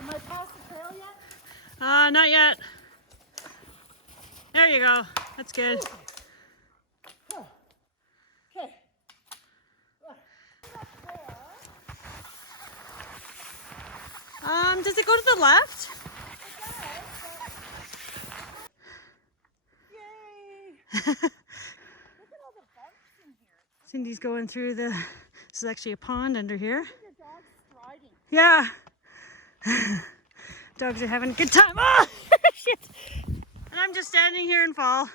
Am I past the trail yet? Not yet. There you go. That's good. Oh. Okay. Does it go to the left? Yay! Look at all the bumps in here. Cindy's going through the, this is actually a pond under here. Your dog's striding. Yeah. Dogs are having a good time. Oh, shit. And I'm just standing here and fall.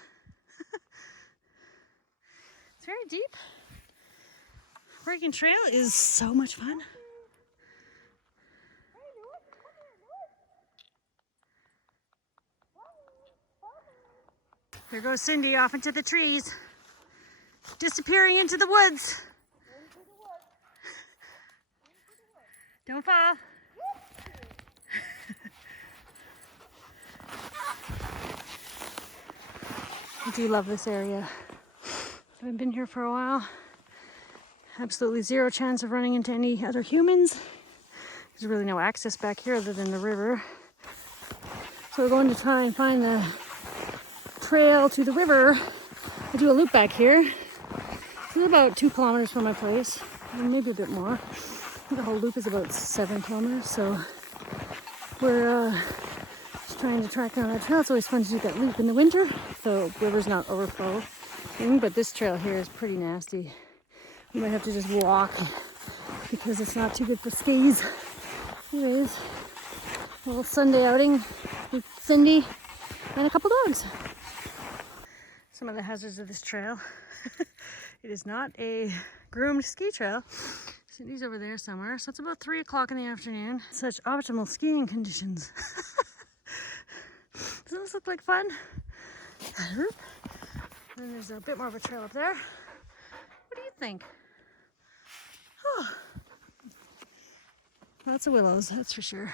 It's very deep. Breaking trail is so much fun. There goes Cindy off into the trees, disappearing into the woods. Don't fall. I do love this area. Haven't been here for a while. Absolutely zero chance of running into any other humans. There's really no access back here other than the river. So we're going to try and find the trail to the river. I do a loop back here. It's about 2 kilometers from my place, and maybe a bit more. I think the whole loop is about 7 kilometers, so we're just trying to track down that trail. It's always fun to do that loop in the winter, so the river's not overflowing, but this trail here is pretty nasty. You might have to just walk because it's not too good for skis. Anyways, a little Sunday outing with Cindy and a couple dogs. Some of the hazards of this trail. It is not a groomed ski trail. Cindy's over there somewhere, so it's about 3 o'clock in the afternoon. Such optimal skiing conditions. Doesn't this look like fun? And there's a bit more of a trail up there. What do you think? Oh. Lots of willows, that's for sure.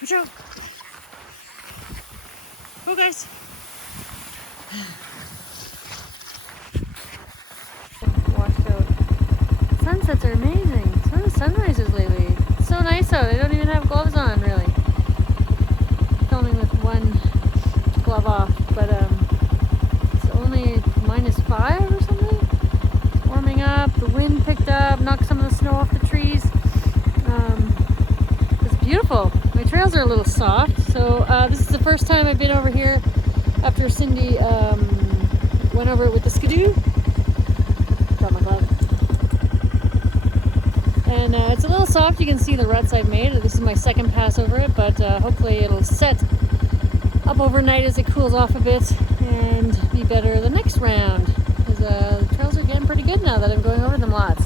Watch out. Go, guys. Washed out. Sunsets are amazing. So are the sunrises lately. It's so nice out. I don't even have gloves on, really. Filming with one glove off, but it's only -5 or something. It's warming up. The wind picked up, knocked some of the snow off the trees. It's beautiful. My trails are a little soft, so this is the first time I've been over here after Cindy went over it with the skidoo. Got my glove. And it's a little soft. You can see the ruts I've made. This is my second pass over it, but hopefully it'll set up overnight as it cools off a bit and be better the next round. Because the trails are getting pretty good now that I'm going over them lots.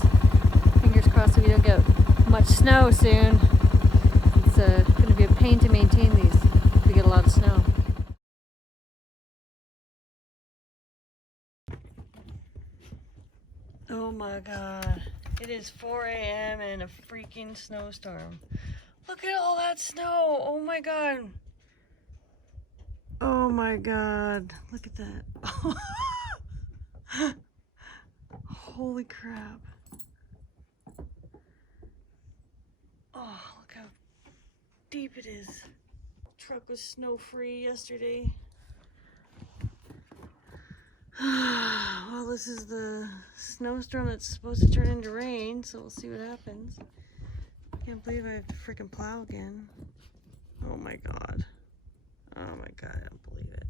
Fingers crossed that we don't get much snow soon. It's going to be a pain to maintain these if we get a lot of snow. Oh my god. It is 4 a.m. and a freaking snowstorm. Look at all that snow. Oh my god. Oh my God, look at that. Holy crap. Oh, look how deep it is. Truck was snow free yesterday. Well, this is the snowstorm that's supposed to turn into rain, so we'll see what happens. Can't believe I have to freaking plow again. Oh my God. Oh my God, I don't believe it.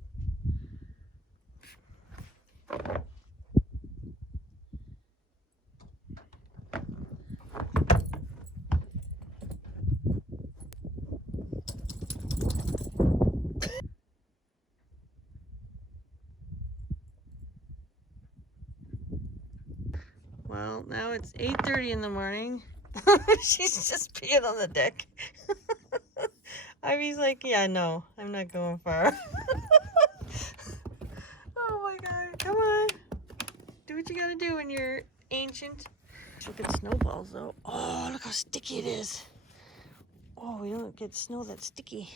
Well, now it's 8:30 in the morning. She's just peeing on the deck. Ivy's like, yeah, no, I'm not going far. Oh my God, come on. Do what you gotta do when you're ancient. Look at snowballs though. Oh, look how sticky it is. Oh, we don't get snow that sticky.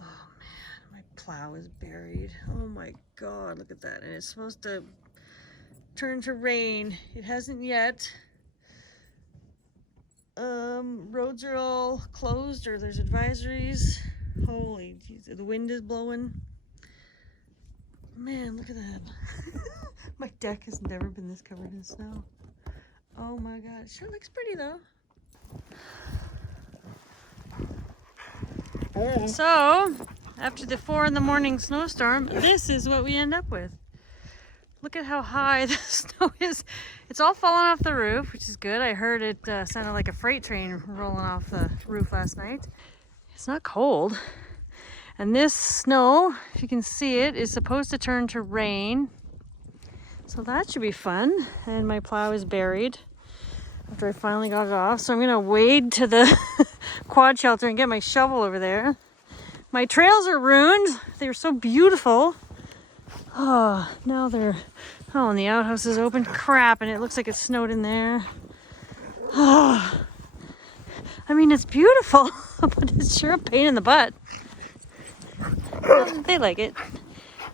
Oh man, my plow is buried. Oh my God, look at that. And it's supposed to turn to rain. It hasn't yet. Roads are all closed or there's advisories. Holy jeez, the wind is blowing. Man, look at that. My deck has never been this covered in snow. Oh my God, it sure looks pretty though. So, after the 4 in the morning snowstorm, this is what we end up with. Look at how high the snow is. It's all falling off the roof, which is good. I heard it sounded like a freight train rolling off the roof last night. It's not cold. And this snow, if you can see it, is supposed to turn to rain. So that should be fun. And my plow is buried after I finally got it off. So I'm gonna wade to the quad shelter and get my shovel over there. My trails are ruined. They were so beautiful. Oh, now they're, oh, and the outhouse is open. Crap, and it looks like it snowed in there. Oh, I mean, it's beautiful, but it's sure a pain in the butt. They like it.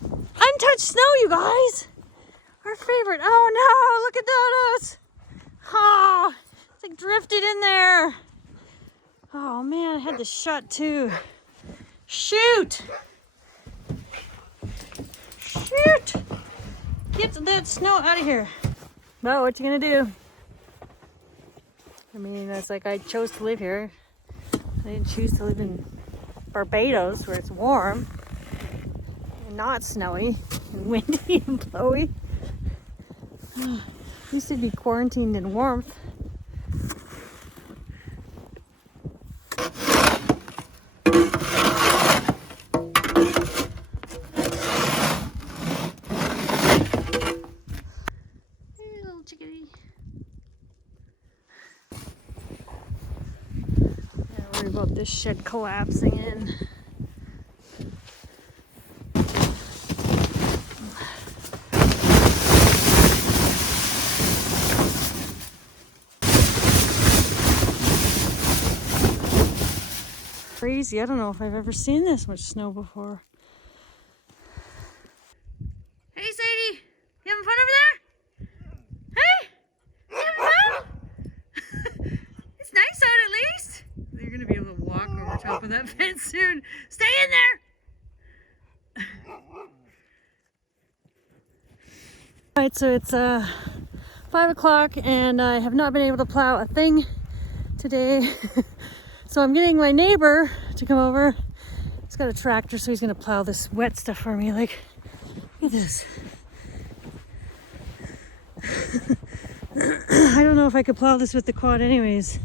Untouched snow, you guys. Our favorite. Oh no, look at those. Oh, it's like drifted in there. Oh man, I had to shut too. Shoot. Shoot. Get that snow out of here. Well, what you gonna do? I mean, that's like I chose to live here. I didn't choose to live in Barbados where it's warm and not snowy and windy and blowy. Used to be quarantined in warmth. Hey, little chickadee. Yeah, worry about this shed collapsing in. Crazy. I don't know if I've ever seen this much snow before. Hey, Sadie, you having fun over there? Hey, you having fun? It's nice out at least. You're gonna be able to walk over top of that fence soon. Stay in there. All right, so it's 5 o'clock and I have not been able to plow a thing today. So I'm getting my neighbor to come over. He's got a tractor, so he's gonna plow this wet stuff for me. Like, look at this. I don't know if I could plow this with the quad anyways.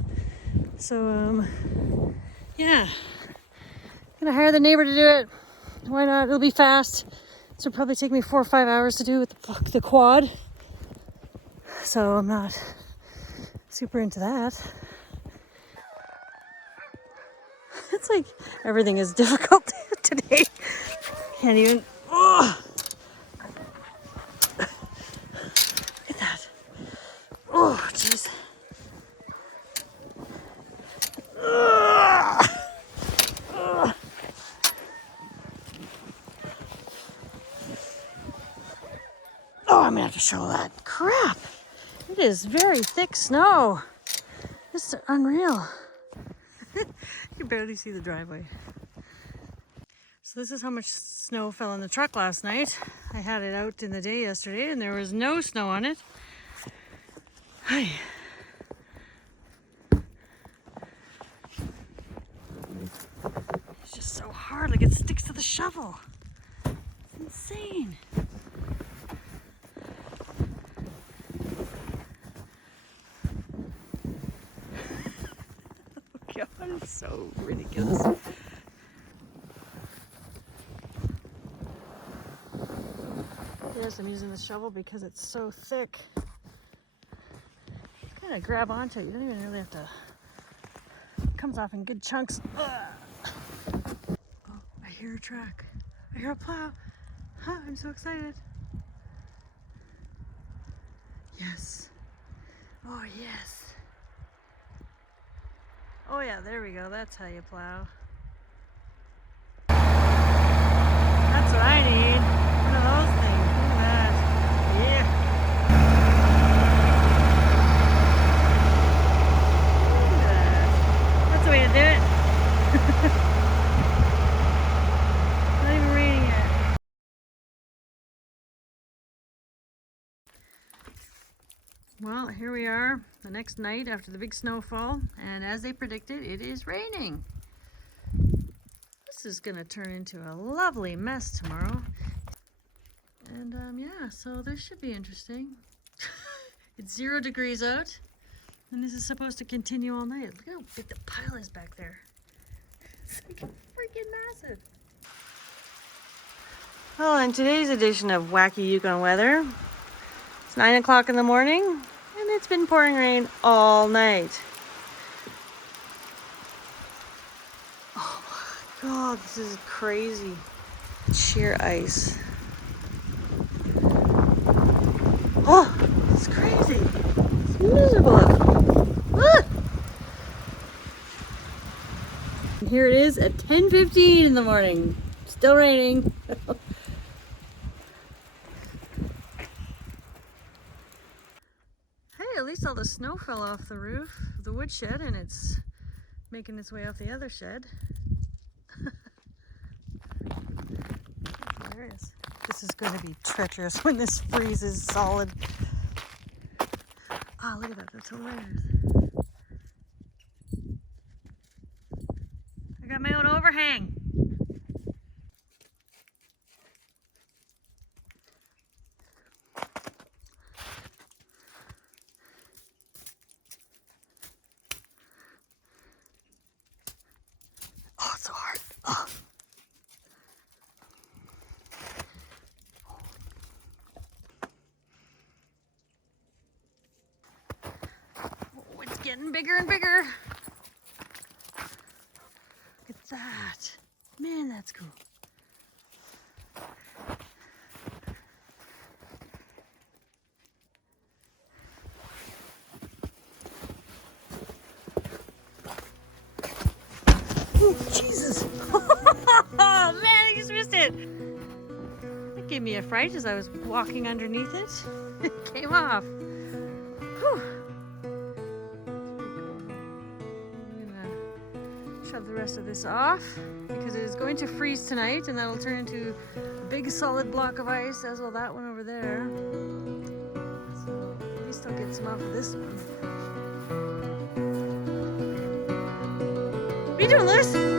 So, yeah. Gonna hire the neighbor to do it. Why not? It'll be fast. So it'll probably take me 4 or 5 hours to do with the quad. So I'm not super into that. It's like everything is difficult today. Can't even. Oh. Look at that. Oh, jeez. show that. Crap! It is very thick snow. This is unreal. You can barely see the driveway. So this is how much snow fell on the truck last night. I had it out in the day yesterday and there was no snow on it. Hi. It's just so hard, like it sticks to the shovel. It's insane. Oh God, it's so ridiculous. Yes, I'm using the shovel because it's so thick. Just kind of grab onto it. You don't even really have to. It comes off in good chunks. Ugh. Oh, I hear a track. I hear a plow. Huh, I'm so excited. Yes. Oh, yes. Oh, yeah, there we go. That's how you plow. That's what I need. One of those things. Look at that. Yeah. Look at that. That's the way to do it. Not even raining yet. Well, here we are, the next night after the big snowfall, and as they predicted, it is raining. This is going to turn into a lovely mess tomorrow. And yeah, so this should be interesting. It's 0 degrees out, and this is supposed to continue all night. Look how big the pile is back there. It's like freaking massive. Well, in today's edition of Wacky Yukon Weather, it's 9 o'clock in the morning, and it's been pouring rain all night. Oh my God, this is crazy. Sheer ice. Oh, it's crazy. It's miserable. Ah! And here it is at 10:15 in the morning. Still raining. Hey, at least all the snow fell off the roof of the woodshed and it's making its way off the other shed. Hilarious. This is going to be treacherous when this freezes solid. Ah, look at that. That's hilarious. I got my own overhang. Oh, it's so hard. Oh. Oh, it's getting bigger and bigger. Look at that. Man, that's cool. Oh, Jesus. Oh, man, I just missed it. It gave me a fright as I was walking underneath it. It came off. Whew. I'm gonna shove the rest of this off because it is going to freeze tonight and that'll turn into a big solid block of ice, as will that one over there. So at least I'll get some off of this one. What are you doing, Liz?